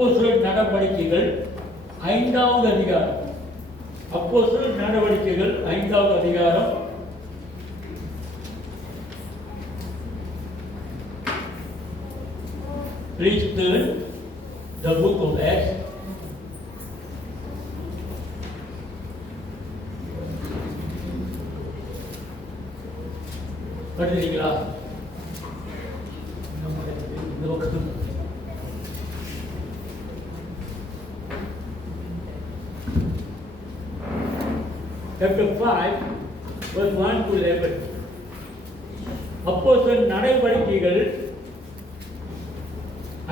அப்போஸ்தலர் நடவடிக்கைகள் 5வது அதிகாரம். அப்போஸ்தலர் நடவடிக்கைகள் 5வது அதிகாரம். Please turn the book of Acts. படிக்கிறீங்களா? Chapter 5, verse 1 to 11. அப்போஸ்தலர் நடவடிக்கைகள்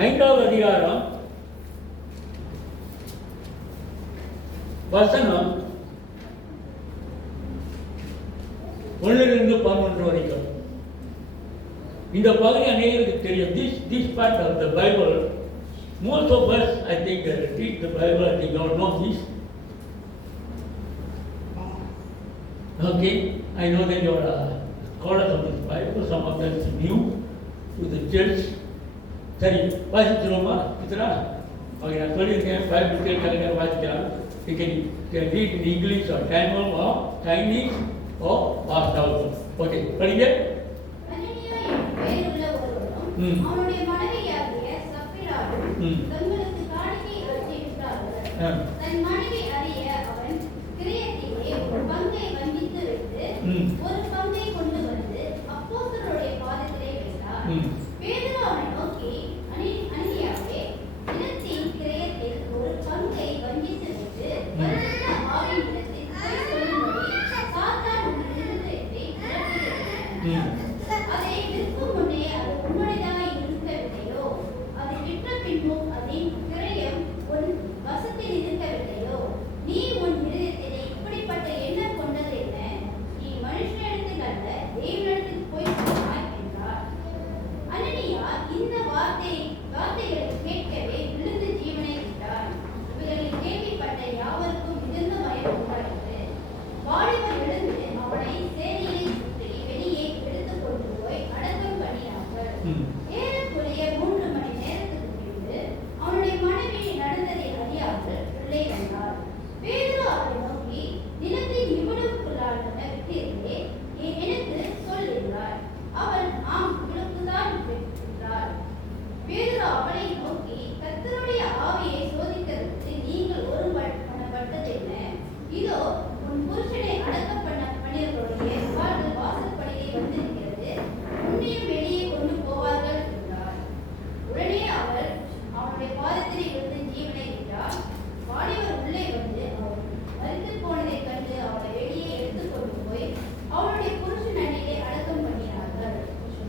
5வது அதிகாரம் வசனம் 1 to 11 வரைக்கும். இந்த பகுதி அநேகருக்கு தெரியும். This part of the Bible, most of us, I think, read the Bible, I think don't know this. Okay, I know that you are scholars of this Bible, some of them is new to the church. சரி, வாசிச்சிருவோமா? இதுனா okay, நான் சொல்லியிருக்கேன், Bible கேட்கறதுக்கு வாசிக்கலாம். You can read in English or Tamil or Chinese or past also. Okay, படிங்க. அவனுடைய மனைவியாகிய சப்பிராவும் தங்களுக்கு காணிக்கை அர்ப்பணித்தார்கள். தன் மனைவி அறிய அவன் கிரயத்திலே ஒரு பங்கை வஞ்சித்து வைத்து ஒரு பங்கை கொண்டு வந்து அப்போஸ்தலருடைய பாதத்திலே வைத்தார். பேதுரு அவனை நோக்கி, அனனியாவே, நிலத்தின் கிரயத்தில் ஒரு பங்கை வஞ்சித்து வைத்து பரிசுத்த ஆவியினிடத்தில் போய் சொல்லும்படி சாத்தான் உன் இருதயத்தை நிரப்பியிருக்கிறான். அதை விற்கும் முன்னே அது உம்முடையதாய் இருக்கவில்லையோ? அதை விற்ற பின்பும் அதன் கிரயம் உன் வசத்தில் இருக்கவில்லையோ? நீ உன் இருதயத்திலே இப்படிப்பட்ட எண்ணம் கொண்டது என்ன? நீ மனுஷனிடத்தில் அல்ல, தேவனிடத்தில் போய் சொன்னாய் என்றார். அனனியா இந்த வார்த்தைகளை கேட்கவே விழுந்து ஜீவனை விட்டார். இவர்களை கேள்விப்பட்ட யாவருக்கும் மிகுந்த பயம் உண்டாயிற்று. வாலிபர் எழுந்து அவனை சேரியை சுற்றி வெளியே எடுத்துக் கொண்டு போய் அடக்கம் பண்ணினார்கள். ஏறக்குறைய 3 மணி நேரத்துக்கு பின்பு அவனுடைய மனைவி நடந்ததை அறியாமல் உள்ளே வந்தார். பேதுரு அவரை நோக்கி, நிலத்தின் இவ்வளவுக்குள்ளான விற்றீர்களே, எனக்கு சொல் என்றார். அவள், ஆம், இவ்வளவுதான் என்றார். பேதுரு அவளை நோக்கி, கர்த்தருடைய ஆவியை சோதிக்கிறதுக்கு நீங்கள் ஒருமனப்பட்டது என்ன? இதோ உன் புருஷனை அடக்கம் பண்ணியவர்களுடைய வாழ்வு வாசற்படியை வந்திருக்கிறது, உன்னையும் வெளியே கொண்டு போவார்கள் என்றார். உடனே அவள் அவனுடைய பாதத்திலே விழுந்து ஜீவனை விட்டார். வாலிபர் உள்ளே வந்து அவள் மரித்து போனதை கண்டு அவளை வெளியே எடுத்துக் கொண்டு போய் அவளுடைய புருஷன் அண்டையிலே அடக்கம் பண்ணினார்கள்.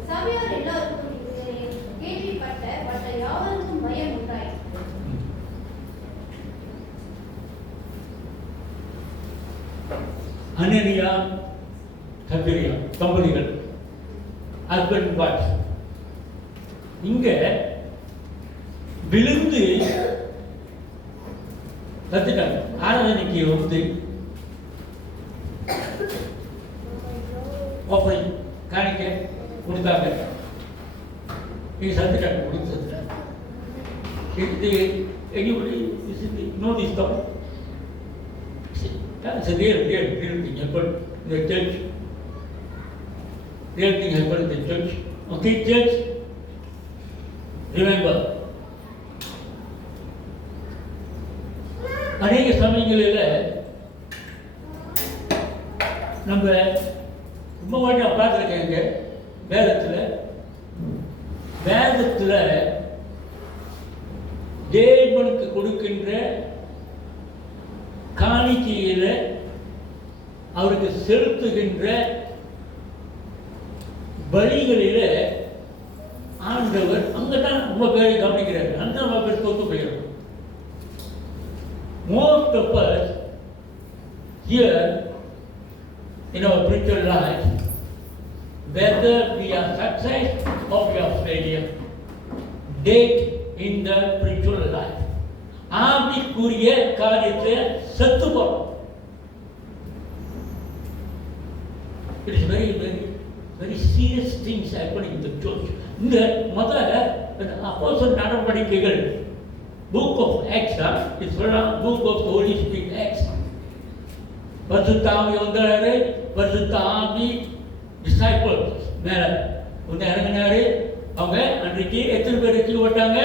சபையோர் எல்லோருக்கும் இவர்களை கேள்விப்பட்ட மற்ற யாவருக்கும் பயம் உண்டாயிற்று. அனனியா, சப்பிரியா தம்பதிகள், ஹஸ்பண்ட் வாய்ஃப், இங்க விழுந்து கத்துட்டாங்க. ஆராதனைக்கு வந்து காணிக்க கொடுத்தாங்க. நீங்க சத்துட்டாங்க, கொடுத்து சத்துட்டாங்க. Anybody know this thought? That's a real thing happened in the church. Real thing happened in the church. Okay, church, remember, அநேக சமயங்களில் நம்ம ரொம்ப வாட்டி பார்த்துருக்கேங்க. வேதத்தில் தேவனுக்கு கொடுக்கின்ற காணிக்கையில அவருக்கு செலுத்துகின்ற பலிகளில ஆண்டவர் அங்கதான் ரொம்ப பேரை கவனிக்கிறார். அந்த ரொம்ப பேர் தோத்து போயிடும். Most of us here in our spiritual life, whether we are success or we are failure, dead in the spiritual life, ஆவிக்குரிய காரியத்தை செத்து போறோம். It is very serious things happening in the church. இந்த முதல்ல அப்போஸ்தலர் நடவடிக்கைகள் புக் ஆஃப் ஆக்ட்ஸ் இது சொல்லலாம், book of holy spirit acts. பரிசுத்த ஆவி வந்தாரு, பரிசுத்த ஆவி டிசைபிள் மேல வந்து இறங்கினாரு. அவங்க அன்றைக்கு எத்தனை பேர் ரட்சிக்கப்பட்டாங்க?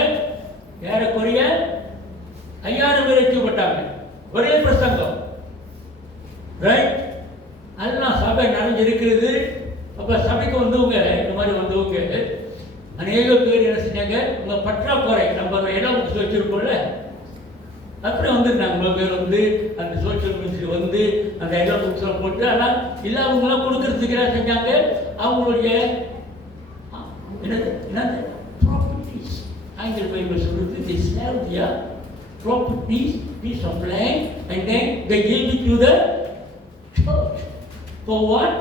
ஏறக்குறைய 5000 பேர் ரட்சிக்கப்பட்டாங்க. ஒரே பிரசங்கம், ரைட்? அதெல்லாம் சபை நிறைஞ்சிருக்கிறது. அப்போ சபைக்கு வந்தவங்க, இந்த மாதிரி வந்தவங்க அநேக பேர் என்ன செஞ்சாங்க, உங்கள் பற்றாக்குறை நம்ம இடம் வச்சுருக்கோம்ல, அப்புறம் வந்து நம்ம பேர் வந்து அந்த சோசியல் மினிஸ்ட்ரி வந்து அந்த இடம் புக்ஸில் போட்டு, ஆனால் இல்லாதவங்களாம் கொடுக்கறதுக்கு என்ன செஞ்சாங்க, அவங்களுடைய என்னது ப்ராப்பர்ட்டிஸ், ஆங்கில பைபிள் சொல்றது they sell their properties, piece of land, and then they gave it to the church. For what?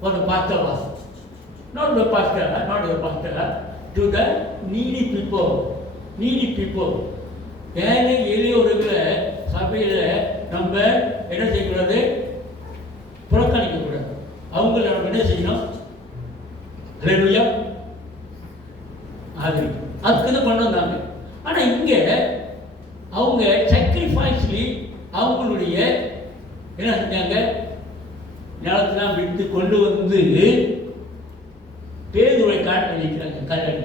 For the pastor, not the pastor, to the needy people. ஏழை எளியோர்களை சபையில் நம்ம என்ன செய்யக்கூடாது, புறக்கணிக்கக்கூடாது. அவங்கள நம்ம என்ன செய்யணும், ஹல்லேலூயா, அதுக்கு தான் கொண்டு வந்தாங்க. ஆனால் இங்கே அவங்க சாக்ரிஃபைஸ்லி அவங்களுடைய என்ன செஞ்சாங்க, நிலத்தெல்லாம் விட்டு கொண்டு வந்து பேதுரை காட்ட நிற்கிறாங்க. கல்லடி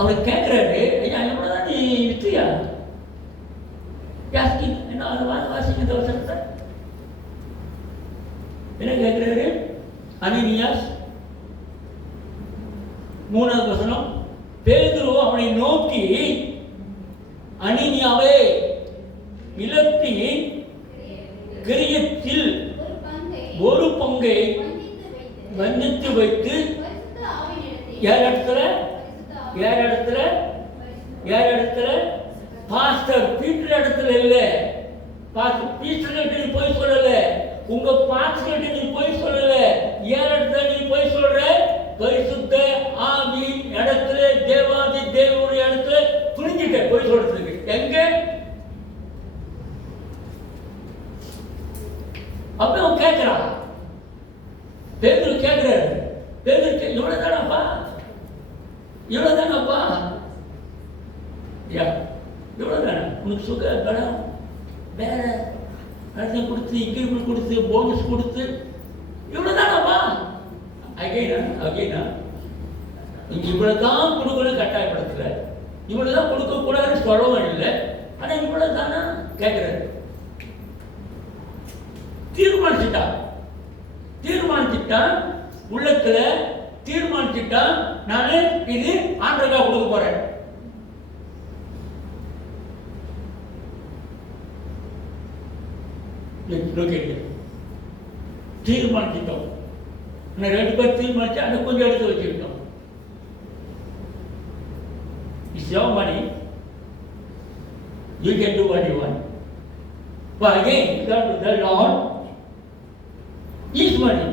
அவர் கேட்குறாரு, ஐயா எவ்வளோதான் நீ விற்றியா யாஸ்கி என்ன அது வாசிங்க தவசத்தை என்ன கேட்குறாரு? அனனியாஸ் 3வது வசனம், பேதுரு அவனை நோக்கி, அனனியாவே, நிலத்தின் கிரியத்தில் ஒரு பங்கை வஞ்சித்து வைத்து யார் இடத்துல பாஸ்டர் பீட்டர் இடத்துல இல்லை, பாஸ்டர் பீட்டர் நீ போய் சொல்லல, உங்க பாஸ்டர் நீ போய் சொல்லல, யார் இடத்துல நீ போய் சொல்ற, பரிசுத்த ஆவி இடத்துல, தேவாதி தேவனுடைய இடத்துல துணிஞ்சிட்ட போய் சொல்றதுக்கு. எங்க அப்ப அவன் கேட்கிறான், பேதுரு கேட்கிறாரு, பேதுரு இவ்வளவுதானப்பா, இவ்வளவுதானப்பா, இவ்வளவுதானே உனக்கு சுக பலம் வேற இடத்தையும் கொடுத்து, இன்கிரிமெண்ட் கொடுத்து, போனஸ் கொடுத்து, இவ்வளவுதானப்பா. அகைனா இங்க இவ்வளவுதான் கொடுக்கணும் கட்டாயப்படுத்தல, இவ்வளவுதான் கொடுக்க கூடாதுன்னு சொல்லவும் இல்லை, ஆனா இவ்வளவுதானா கேட்கிறாரு. தீர்மானிச்சுட்டான் உள்ளத்துல, தீர்மானிச்சுட்டான் நான் இது ஆண்டவருக்காக கொடுக்க போறேன். தீர்மானிச்சிட்டோம், 2 பேர் தீர்மானிச்சு அதை கொஞ்சம் எடுத்து வச்சுக்கிட்டோம். It's your money, you can do what you want. But again, the Lord is money.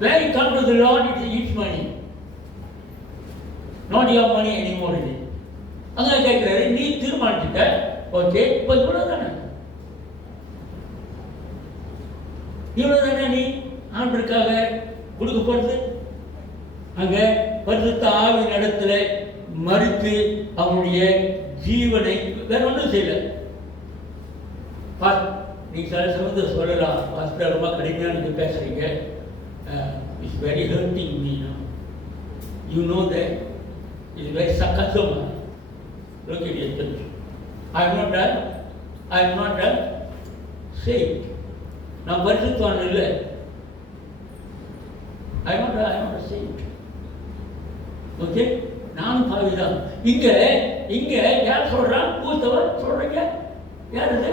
When you come to the Lord, it is His money, not your money anymore. அங்கே கேட்கிறாரு, நீ தீர்மானிச்சுட்ட, ஓகே, இப்போ இவ்வளோதானே, இவ்வளோதானே நீ ஆண்டவருக்காக கொடுக்க போகிறது. அங்கே பரிசுத்த ஆவியின் இடத்துல மறித்து அவனுடைய ஜீவனை வேற ஒன்றும் செய்யல. நீ சில சமயத்தில் சொல்லலாம், பாஸ்டர் ரொம்ப கடுமையாக நீங்கள் பேசுகிறீங்க, it's very hurting me, you know that it's very sarcasm. Look at your church. I am not done saved. நான் பரிசுத்தவான் இல்லை, I am not saved. Okay, நானும் பாவிதான். இங்க யார் சொல்றான்? பூத்தவர் சொல்றீங்க, யார் இது?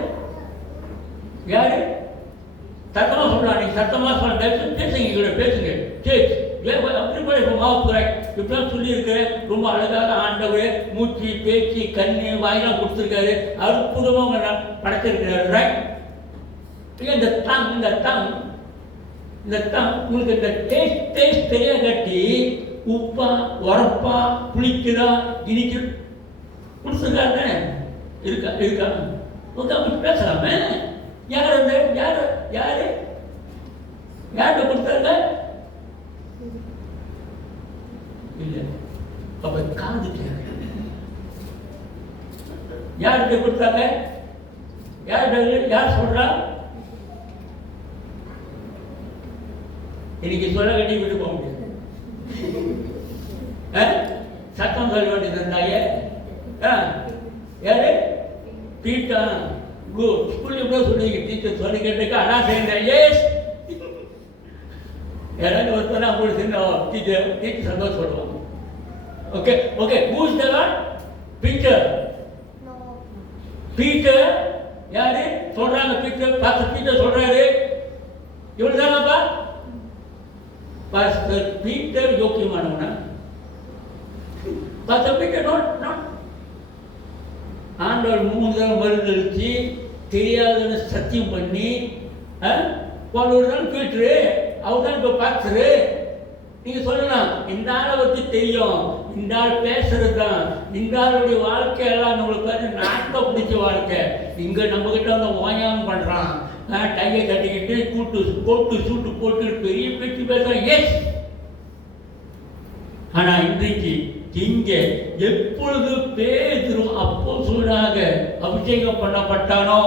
யாரு சத்தமா சொல்றான்? நீ சத்தமா சொல்ற, பேசுங்க. அப்படி இப்படிலாம் சொல்லியிருக்கிறேன். ரொம்ப அழகாக ஆண்டவர் மூச்சு, பேச்சு, கண்ணு, வாயெல்லாம் கொடுத்துருக்காரு, அற்புதமாக படைச்சிருக்கிறாரு. ரைட்? இந்த தங் உங்களுக்கு இந்த டேஸ்ட் தெரிய கட்டி உப்பா, உரப்பா, புளிக்குதா, இனிக்கு கொடுத்துருக்காரு. இருக்கா அப்படி பேசலாமே. யாரு கொடுத்தாங்க? இல்லை, அப்ப காது கேட்க யார்கிட்ட கொடுத்தாங்க? யார் சொல்றா? இன்னைக்கு சொல்ல கட்டி விட்டு போக முடியாது. சத்தம் சொல்ல வேண்டியது இருந்தாயே. யாரு? டீச்சா ஸ்கூல்ல கூட சொல்லி டீச்சர் சொல்லி கேட்டுக்க அண்ணா செய்யறேன். எஸ் யாராவது ஒருத்தர் உங்களுக்கு டீச்சர் சந்தோஷம் சொல்லுவாங்க. Okay okay. Who's the lord? Peter. Peter யாரு சொல்றாங்க? பீட்டர் பாஸ்டர் பீட்டர் சொல்றாரு. இவரு தானப்பா பாஸ்டர் பீட்டர் யோக்கியமானவனா? Pastor Peter not. ஆண்டவர் 3 தடவை மறுதளிச்சு தெரியாதுன்னு சத்தியம் பண்ணி போனவர் தான் பீட்டரு. அவர் தான் இப்போ பாஸ்டரு. நீங்க சொல்லலாம் இந்த ஆளை பத்தி தெரியும், இந்த ஆள் பேசுறது தான், இந்த ஆளுடைய வாழ்க்கை எல்லாம் நம்மளுக்கு நாட்டை பிடிச்ச வாழ்க்கை. இங்க நம்ம கிட்ட வந்து ஓயாம பண்றான், டையை கட்டிக்கிட்டு போட்டு சூட்டு போட்டு பெரிய பேச்சு பேசுறான். எஸ். ஆனா இன்றைக்கு இங்க எப்பொழுது பேதுரு அப்போஸ்தலனாக அபிஷேகம் பண்ணப்பட்டானோ,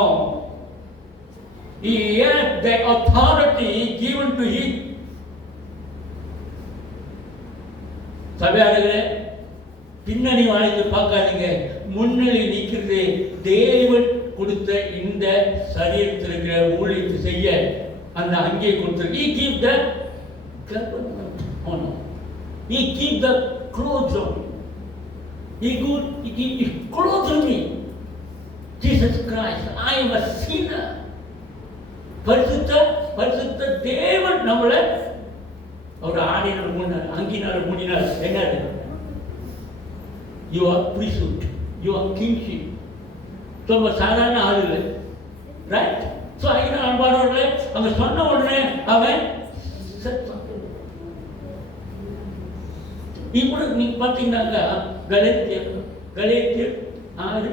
he had the authority given to him. சபையாளர்களே, பின்னணி வாழ்ந்து பார்க்காதீங்க. முன்னணி நிற்கிறது தேவன் கொடுத்த இந்த சரீரத்தில் இருக்கிற ஊழியத்தை செய்ய அந்த அங்கே கொடுத்திருக்கு. He keep the honor. He keep the clothes on. He clothes on me. Jesus Christ, I am a sinner. பரிசுத்த தேவன் நம்மளை அவர் ஆடினார் மூடினார், அங்கினார் மூடினார். என்னது? You are priesthood, you are kingship. ரொம்ப சாதாரண ஆள் இல்லை. ரைட்? ஸோ ஐயா அன்பானவர்களே, அவங்க சொன்ன உடனே அவன் இப்படி நீங்க பார்த்தீங்கன்னாக்கா கலேத்தியர் 6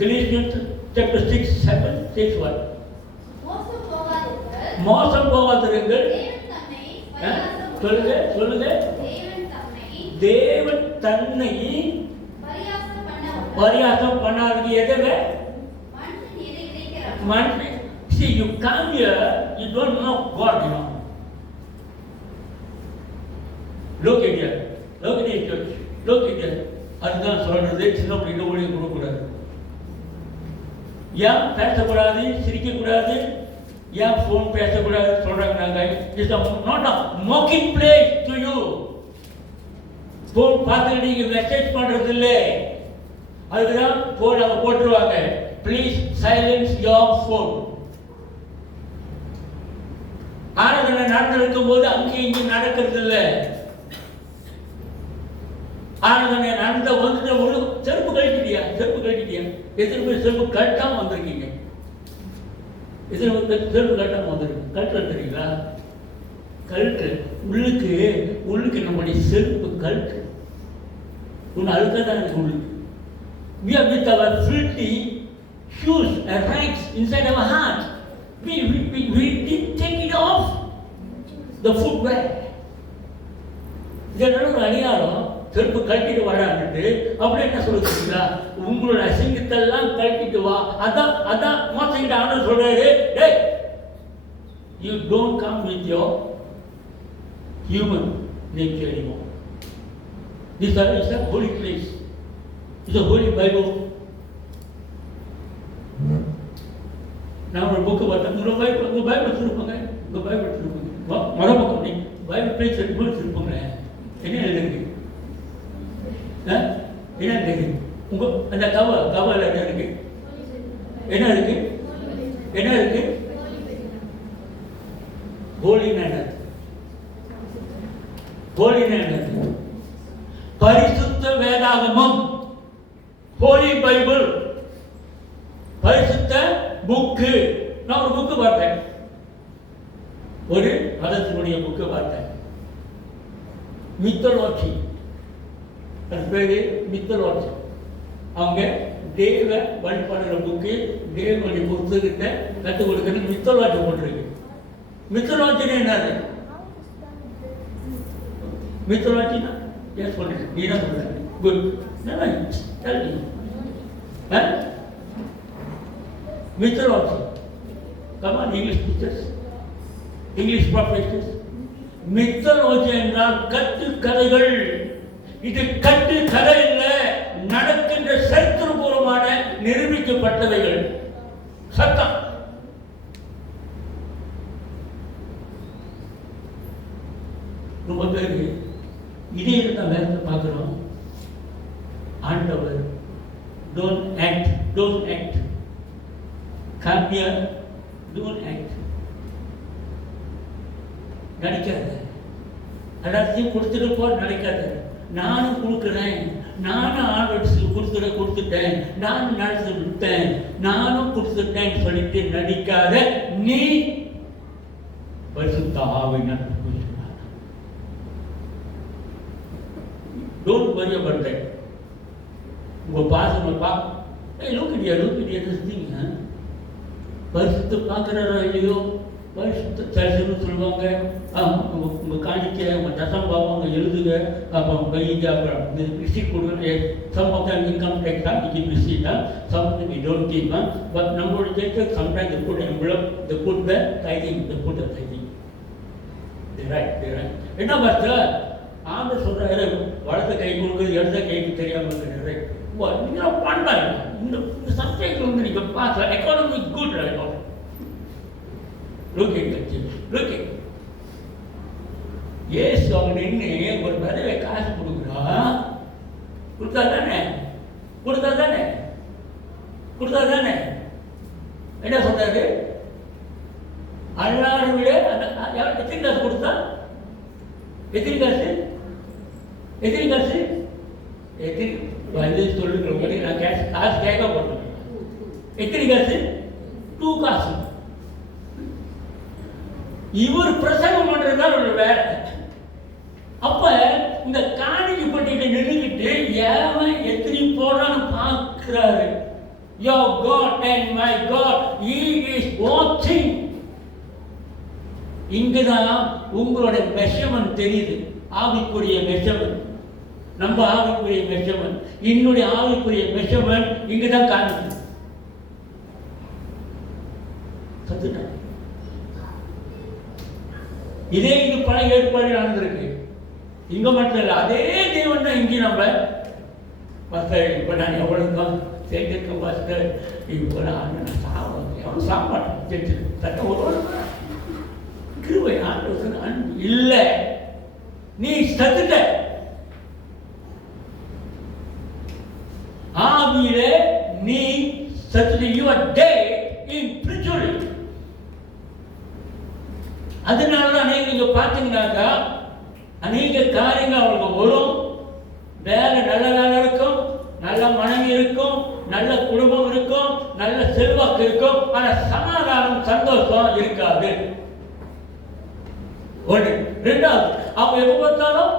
Galatians chapter 6, 7 says what? மோசம் போகாதிருங்கள். சொல்லுங்க. தேவன் தன்னை பரியாசம் பண்ணாதீங்க. எதுவே மனுஷன். See, you come here, you don't know God, you know. Look at here, church. Look at here. அதுதான் சொல்றது, சின்ன பிள்ளைங்க ஊழியம் கொடுக்கக்கூடாது. ஏன் பேசக்கூடாது, சிரிக்கக்கூடாது, ஏன் ஃபோன் பேசக்கூடாது சொல்றாங்க. நாங்கள் it's not a mocking place to you. Phone பார்த்து நீங்க மெசேஜ் பண்றது இல்லை. அதுக்குதான் ஃபோன் அவங்க போட்டுருவாங்க, ப்ளீஸ் சைலன்ஸ் யோர் ஃபோன். ஆராதனை நடந்திருக்கும் போது அங்கேயும் இங்கேயும் நடக்கிறது இல்லை. ஆராதனை நடந்த வந்துட்டு ஒரு செருப்பு கழட்டிட்டியா? எத்தனை பேர் செருப்பு கழட்டாம வந்திருக்கீங்க? எத்தனை பேர் செருப்பு கழட்டாம வந்திருக்கு? கழட்டு தெரியுங்களா? கழட்டு. உள்ளுக்கு நம்முடைய செருப்பு கழட்டு. ஒன்று அழுக்கதான் இருக்கு உள்ளுக்கு. We are with our filthy shoes and rags inside our heart. We didn't take it off the footwear. இதனால ஒரு அடையாளம். செருப்பு கழட்டிட்டு வரான்ட்டு அப்படி என்ன சொல்லுறீங்களா? உங்களோட அசிங்கத்தெல்லாம் கழட்டிட்டு வா. அதான் மோசங்கிட்ட ஆண்டவர் சொல்றாரு, டேய், you don't come with your human nature anymore. This is a holy place. It's a holy Bible. நான் ஒரு புக்கு பார்த்தேன். உங்க பைபிள் திருப்பாங்க. மறுபக்கம் நீ பைபிள் பேஜ் திருப்பாங்க. என்ன எழுதுங்க? என்ன இருக்கு? உங்க அந்த கவல் என்ன இருக்கு? என்ன இருக்கு? ஹோலினா பரிசுத்த வேதாகமம், ஹோலி பைபிள், பரிசுத்த புக்கு. நான் ஒரு புக்கு பார்த்தேன், ஒரு மதத்தினுடைய புக்கு பார்த்தேன். மித்தலாஜி, அது பேரு மித்தலாஜி. அவங்க தேவ வழிபாடுற புக்கு, தேவனுடைய புத்தகத்தை கற்றுக் கொடுக்கறது மித்தலாஜி போட்டிருக்கு. மித்தலாஜின்னு என்னது? மித்தாலஜினா எஸ் சொல்றேன், நீ தான் சொல்ற. Good. Tell me. Mythology. Come on, English teachers, English professors. Mythology என்றால் கட்டுக்கதைகள். இது கட்டுக்கதை இல்லை, நடக்கின்ற சரித்திரபூர்வமான நிரூபிக்கப்பட்டவைகள். சத்தம். ரொம்ப பேர் இதே தான் வேலை பார்க்குறோம். ஆண்டவர் don't act, come here, don't act. நடிக்காத, எல்லாத்தையும் கொடுத்துட்டு போ, நடிக்காத. நானும் கொடுக்குறேன், நானும் ஆர்டர்ஸ் கொடுத்துட்டேன், நானும் நடத்தி விட்டேன், நானும் கொடுத்துட்டேன்னு சொல்லிட்டு நடிக்காத. நீ பரிசுத்த ஆவியினால் don't worry about that. உங்க பாசம் லூக்கிட்டியா செஞ்சீங்க. பரிசுத்த பார்க்குறாரோ இல்லையோ, பரிசுத்த சரிசனம் சொல்லுவாங்க. உங்கள் காணிக்க உங்கள் தசம் பார்ப்பாங்க, எழுதுங்க. அப்போ கைங்க அப்புறம் ரிசீட் கொடுங்க. Sum of the income tax தான் இது ரிசீட் தான். Sum we don't keep. But நம்மளோட tax sometimes they put envelope, they put the tithing, they put the tithing. The right. என்ன பார்த்தா ஆண்டு சொல்கிறாரு, வலது கை கொடுக்குறது இடத்த கைக்கு தெரியாமல் இருக்கிறாரு. நீங்கள் பண்ணாங்க இந்த சப்ஜெக்ட் வந்து நீங்கள் பார்க்கலாம். Economy good right. லுக்கிங் ஏசு அவங்க நின்று ஒரு நிறைய காசு கொடுக்குறா. கொடுத்தா தானே என்ன சொல்றாரு? எல்லாரும் விட எத்தனை காசு கொடுத்தா? எத்தனை காசு வந்து சொல்லுங்க. நான் காசு கேட்க போட்டேன். எத்தனை காசு? 2 காசு. இவர் பிரசங்கம் பண்றதுதான் ஒரு வேலை. அப்ப இந்த காணிக்கை பட்டியலை நின்றுக்கிட்டு ஏவன் எத்தனை போறான்னு பார்க்கிறாரு. Your God and my God, He is watching. இங்குதான் உங்களோட மெஷர்மென்ட் தெரியுது. ஆவிக்குரிய மெஷர்மென்ட், நம்ம ஆவிக்குரிய மெஷர்மென்ட், என்னுடைய ஆவிக்குரிய மெஷர்மென்ட் இங்குதான் காணுது. இதே இது பல ஏற்பாடு நடந்திருக்கு. இங்க மட்டும் இல்லை, அதே தேவன் தான் இங்கே நம்ம பாஸ்டர். இப்போ நான் எவ்வளோ சேர்ந்திருக்கேன் பாஸ்டர். இப்போ நான் எவ்வளோ சாப்பாடு சட்டம் ஒரு கிருபை ஆண்டு இல்லை. நீ சத்துட்ட ஆவியில நீ சத்துட்ட. You are dead in spirituality. அதனால நீங்க பார்த்தீங்கன்னாக்கா அநேக காரியங்கள் அவங்களுக்கு வரும். வேலை நல்ல இருக்கும், நல்ல மனைவி இருக்கும், நல்ல குடும்பம் இருக்கும், நல்ல செல்வாக்கு இருக்கும். ஆனா சமாதானம், சந்தோஷம் இருக்காது. ஒன்று. ரெண்டாவது, அவங்க எப்ப பார்த்தாலும்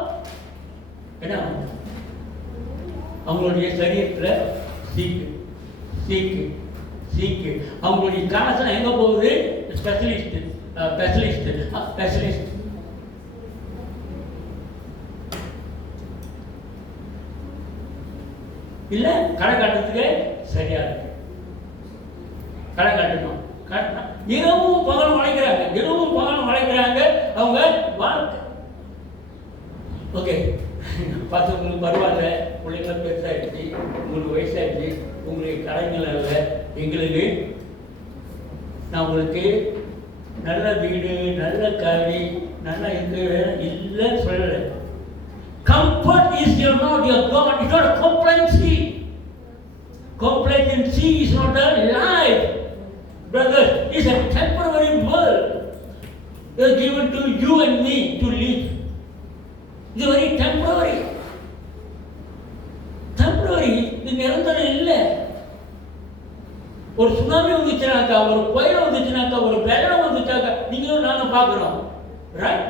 என்ன அவங்களுடைய சரீரத்தில் சீக்கு. அவங்களுடைய காசு எங்க போகுது? ஸ்பெஷலிஸ்ட் இல்ல கடை காட்டுறதுக்கு சரியா இருக்கு. கடை காட்டணும். இரவும் பகலும் உழைக்கிறாங்க. அவங்க வாழ்க்கை ஓகே. பார்த்து உங்களுக்கு பரவாயில்ல, பிள்ளைங்க பெருசாகிடுச்சு, உங்களுக்கு வயசாகிடுச்சு, உங்களுக்கு கடைகள் இல்லை. எங்களுக்கு நான் உங்களுக்கு நல்ல வீடு, நல்ல காரி, நல்லா இருக்க இல்லைன்னு சொல்லலை. Comfort is not your God. It's not a complacency. Complacency is not a life, brother. It's a temporary world. It's given to you and me to live. It's very temporary. இது நிரந்தரம் இல்லை. ஒரு சுனாமி வந்துச்சுனாக்கா, ஒரு புயல் வந்துச்சுனாக்கா, ஒரு வெள்ளம் வந்துச்சாக்கா நீங்களும் நானும் பார்க்குறோம். ரைட்?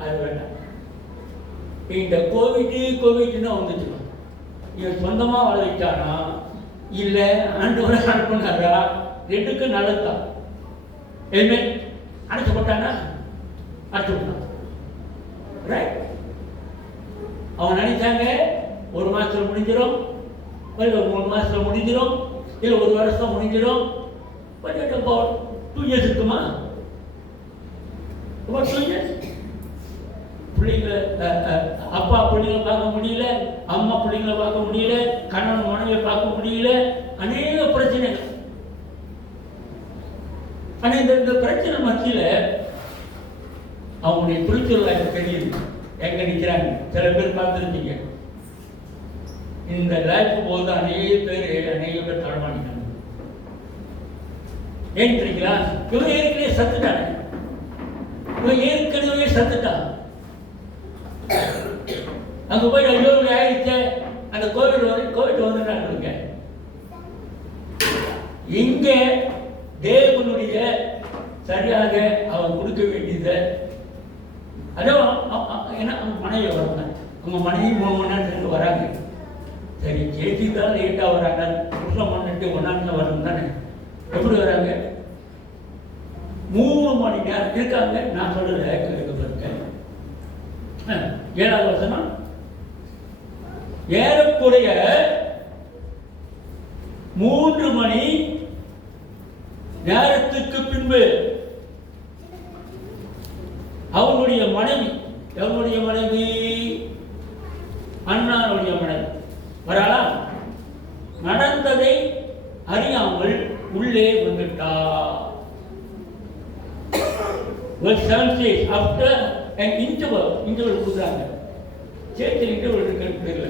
அது வேண்டாம். இந்த கோவிட்னு வந்துச்சுன்னா இவன் சொந்தமாக வளர்த்தானா இல்லை ஆண்டவரை அனுப்புனாரா? ரெண்டுக்கும் நல்லதுதான். எதுவுமே அடைச்சு போட்டானா? அடைச்சு விட்டான். ரைட்? அவங்க நினைச்சாங்க 1 மாதத்தில் முடிஞ்சிடும், இல்லை ஒரு 3 மாதத்தில் முடிஞ்சிடும், இல்லை 1 வருஷம் முடிஞ்சிடும். பட் about 2 years இருக்குமா? about 2 years. பிள்ளைங்களை அப்பா பிள்ளைங்களை பார்க்க முடியல, அம்மா பிள்ளைங்களை பார்க்க முடியல, கணவன் மனைவியை பார்க்க முடியல, அநேக பிரச்சனைகள். ஆனால் இந்த பிரச்சனை மத்தியில் அவங்களுடைய குறிச்சொல் எனக்கு தெரியுது எங்க நிற்கிறாங்க. சில பேர் பார்த்துருக்கீங்க, இந்த லைஃப் போது அநேக பேர் தடமாட்டாங்க. ஏன் தெரியுங்களா? இவன் ஏற்கனவே சத்துட்டான். அங்க போய் ஐயோ ஆயிடுச்சு, அந்த கோவிட் வந்துட்டாங்க. இங்க தேவனுடைய சரியாக அவன் கொடுக்க வேண்டியதை அதான் ஏன்னா மனைவி வராங்க, அவங்க மனைவி 3 மணி நேரத்துக்கு வராங்க. சரி கேஜி தான் லேட்டாக வராங்க, புருஷன் பண்ணிட்டு 1 நாள் வரணும் தானே, எப்படி வராங்க? 3 மணி நேரம் இருக்காங்க. நான் சொல்றது இருக்கேன். 7வது வசனம், ஏறக்குறைய 3 மணி நேரத்துக்கு பின்பு அவனுடைய மனைவி அண்ணாவுடைய மனைவி வராளா, நடந்ததை அறியாமல் உள்ளே வந்துட்டா. after an interval கொடுக்குறாங்க. சேர்த்து இன்டர்வல் இருக்குன்னு தெரியல.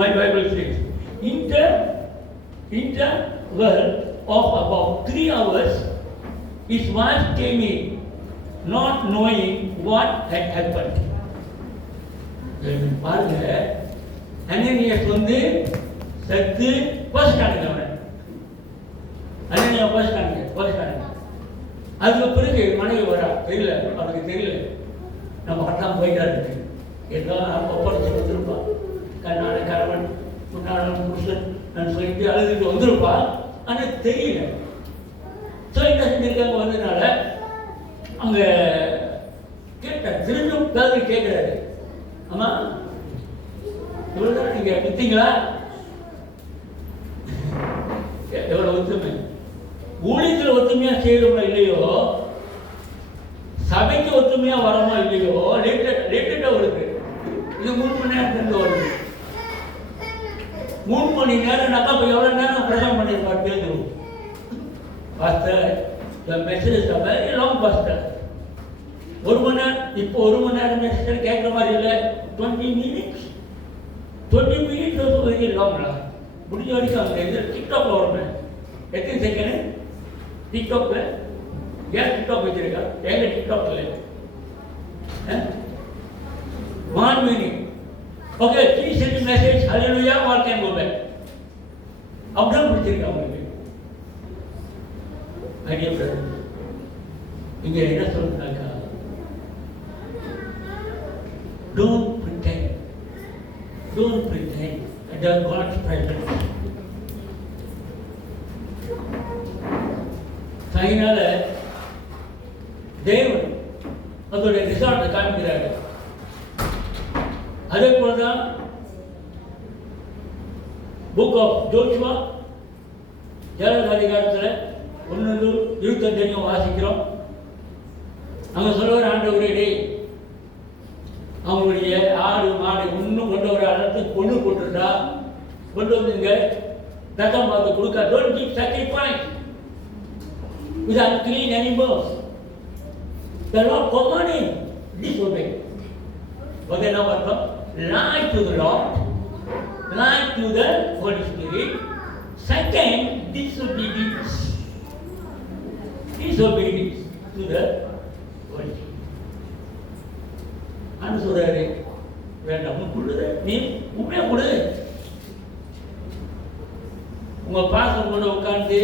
My Bible says interval of about 3 hours his wife came in, not knowing what had happened. பாருங்க, அனனியாஸ் செத்து போஸ்டானுங்க. அனனியா போஸ்டானுங்க. அதுக்கு பிறகு மனைவி வரா, தெரியல, அவனுக்கு தெரியல நம்ம கட்டாம போயிட்டா இருக்கு. ஏதோ ஒப்படைச்சு வந்துருப்பான், கண்ணான கணவன் முன்னாள் புருஷன் நான் சொல்லிட்டு அழுதுட்டு வந்திருப்பான். ஆனால் தெரியல. ஸோ என்ன செஞ்சிருக்காங்க வந்ததுனால அங்கே கேட்டார், திரும்பவும் பேரு கேட்குறாரு, ஆமா இவ்வளோதான் நீங்கள் விற்றீங்களா? எவ்வளோ ஒத்துமை! ஊழியத்தில் ஒத்துமையாக செய்யறோமா இல்லையோ, சபைக்கு ஒத்துமையாக வரமா இல்லையோ, லேட்டாக வருது. இது 3 மணி நேரத்துலேருந்து வருது. 3 மணி நேரம்னாக்கா இப்போ எவ்வளோ நேரம் பிரசங்கம் பண்ணியிருப்பார் பேதுரு? Pastor, the message is a very long pastor. 1 மணி நேரம், இப்போ 1 மணி நேரம் மெசேஜ் கேட்குற மாதிரி இல்லை. 20 minutes also very long. முடிஞ்ச வரைக்கும் அவங்க இதில் டிக்டாக்ல வரணும். எத்தனை செகண்ட் டிக்டாக்ல? ஏன் டிக்டாக் வச்சிருக்கா? எங்க டிக்டாக் இல்லை. 1 minute. Okay, please send a message. Hallelujah, all can go back. அப்படிதான் பிடிச்சிருக்கா உங்களுக்கு. ஐடியா பிரதர், இங்க என்ன சொல்றாங்க? Don't pretend that God's presence. அதனால தேவன் அதோடைய ரிசார்ட்டை காமிக்கிறாரு. அதே போலதான் புக் ஆஃப் ஜோஷுவா 7வது அதிகாரத்தில் 1-25 வாசிக்கிறோம். அங்க சொல்லுவார், ஆண்டவரே அவங்களுடைய ஆடு மாடு இன்னும் கொண்டு வர அளவுக்கு கொண்டு போட்டுருந்தா கொண்டு வந்துங்க, ரத்தம் பார்த்து கொடுக்க. Don't give sacrifice with unclean animals. The Lord commanded, disobey. Okay, now what? Lie to the Lord, lie to the Holy Spirit. Second, disobedience to the Holy Spirit. அன்னு சொல்றாரு, வேண்டாம் கொடுது, நீ உண்மையா கொடு. உங்க பாசம் கூட உட்காந்து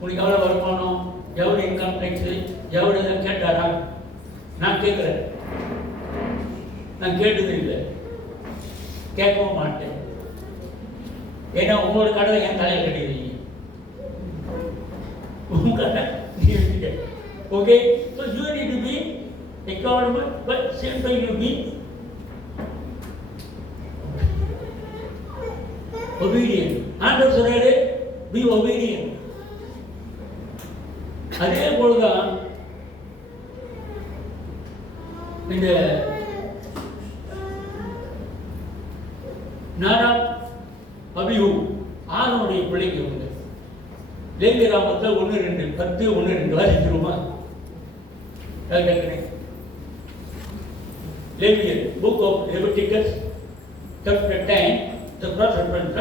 உனக்கு எவ்வளோ வருமானம், எவ்வளோ இன்கம் டேக்ஸ், எவ்வளோ இதை கேட்டாரா? நான் கேட்குறேன், நான் கேட்டது இல்லை, கேட்கவும் மாட்டேன். ஏன்னா உங்களோட கடலை என் தலையில் கட்டிடுறீங்க. உங்க கடை நீ வச்சுக்க. Okay, so you need to be accountable, but same time you be obedient. ஆண்டவர் சொல்றாரு be obedient. அதே போலதான் இந்த நாடாப் அபியூ ஆரோனுடைய பிள்ளைங்க உண்டு. லேவிய ராமத்தில் 1:2 10:1-2 வாசிச்சிருமா? Leviticus, book of Leviticus, chapter 10, the cross reference.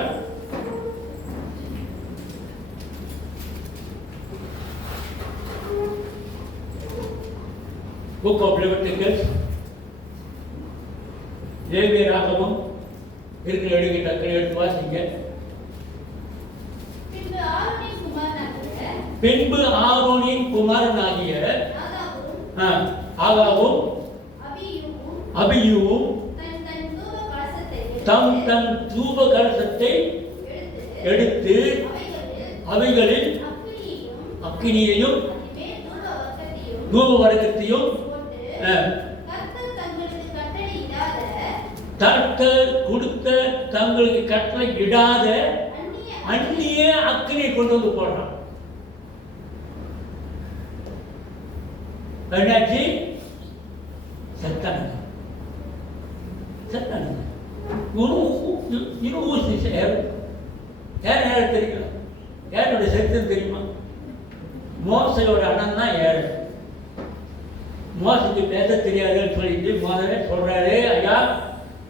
Book of Leviticus, லேவிய ராகமம் இருக்கிற எடுத்து வாசிங்க. பின்பு ஆரோனின் குமாரனாகிய ஆகாவும் அபியூவும் தம் தன் தூப கலசத்தை எடுத்து அவைகளில் அக்கினியையும் தூப வர்க்கத்தையும் கர்த்தர் கொடுத்த தங்களுக்கு கட்டளை இடாத அந்நிய அக்கினியை கொண்டு வந்து போடுறான். என்னாச்சு? சத்தானுங்க. யார் தெரியும்? யாருடைய சரித்திரம் தெரியுமா? மோசையோட அண்ணன் தான் யாரு. மோசைக்கு பேச தெரியாதுன்னு சொல்லிட்டு முதல்ல சொல்றாரு, ஐயா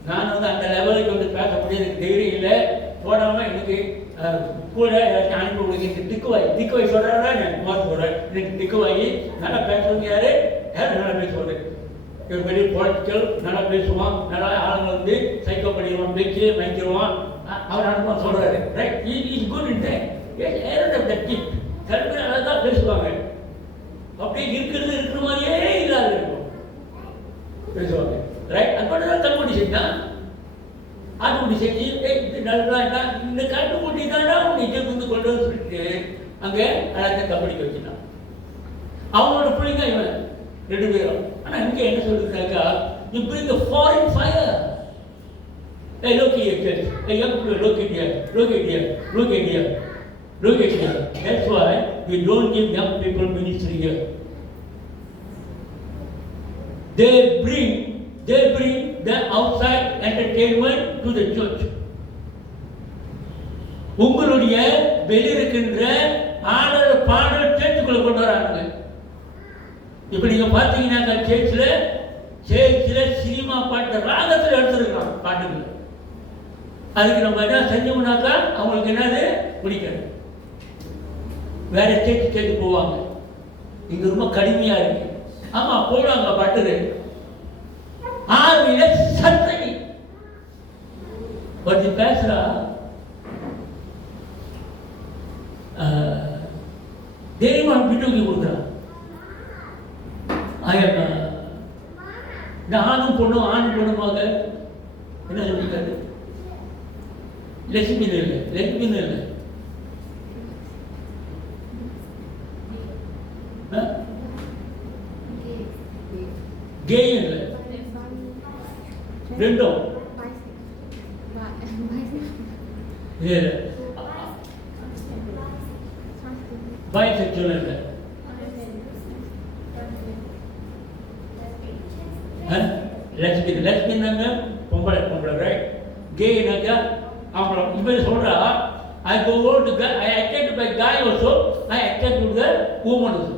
நான் அந்த லெவலுக்கு பேச முடியாது, எனக்கு தைரியம் இல்லை, போடாமல் எனக்கு கூட அனுப்பி கொடுங்க. திக்குவாய் சொல்கிறாரா? மோசம் சொல்கிறேன், எனக்கு திக்குவாயி நல்லா பேசுறவங்க யாரு நல்லா பேசுவாரு. இவர் பெரிய பொலிட்டிக்கல் நல்லா பேசுவான், நல்லா ஆளுங்க சைக்கோ பண்ணிடுவான், பேச்சு வைக்கிடுவான், அவர் அனுப்ப சொல்கிறாரு. ரைட், இஸ் குட் இன் கல்வி நல்லா தான் பேசுவாங்க. அப்படியே இருக்கிற மாதிரியே இல்லாத இருக்கும் பேசுவாங்க. ரைட், அது மட்டும் தான் கல்வி செஞ்சான். ஆட்டுக்குட்டி செஞ்சு நல்லா இந்த கட்டுக்குட்டி தானே உன்னை இருந்து கொண்டு வந்து சொல்லிட்டு அங்கே எல்லாத்தையும் கபடிக்கு வச்சுட்டான். அவனோட பிள்ளைங்க இவன் 2 பேரும். ஆனால் இங்கே என்ன சொல்லிருக்காக்கா, you bring a foreign fire. Hey, look here, kids. Hey, young people, look at here. Look at here. Look at here. Look at here. That's why we don't give young people ministry here. They bring the outside entertainment to the church. உங்களுடைய வெளியிருக்கின்ற பாடல் சேர்த்துக்குள்ள கொண்டு வராங்க. இப்ப நீங்க பாத்தீங்கன்னா சேர்ச்சில் cinema பாட்டு ராகத்தில் எடுத்துருக்கலாம் பாட்டுகள். அதுக்கு நம்ம என்ன செஞ்சோம்னாக்கா அவங்களுக்கு என்னது பிடிக்காது, வேற சேர்த்து போவாங்க. இங்க ரொம்ப கடுமையா இருக்கு. ஆமா போடுவாங்க பாட்டு ஆவியில சத்தனி பத்தி பேசுறா. தைரியமாக பின்னோக்கி கொடுக்குறான். ஆணும் பொண்ணுமாக என்ன சொல்லிக்காரு, லட்சுமி இல்லை கே இல்லை, ரெண்டும் பைசெக்சுவல் இல்லை. லெஸ்பியன் பொம்பளை ரைட். கேனாக்கா அப்புறம் இவன் சொல்றா, I go over to guy, I attend by guy also, I attend to the woman also.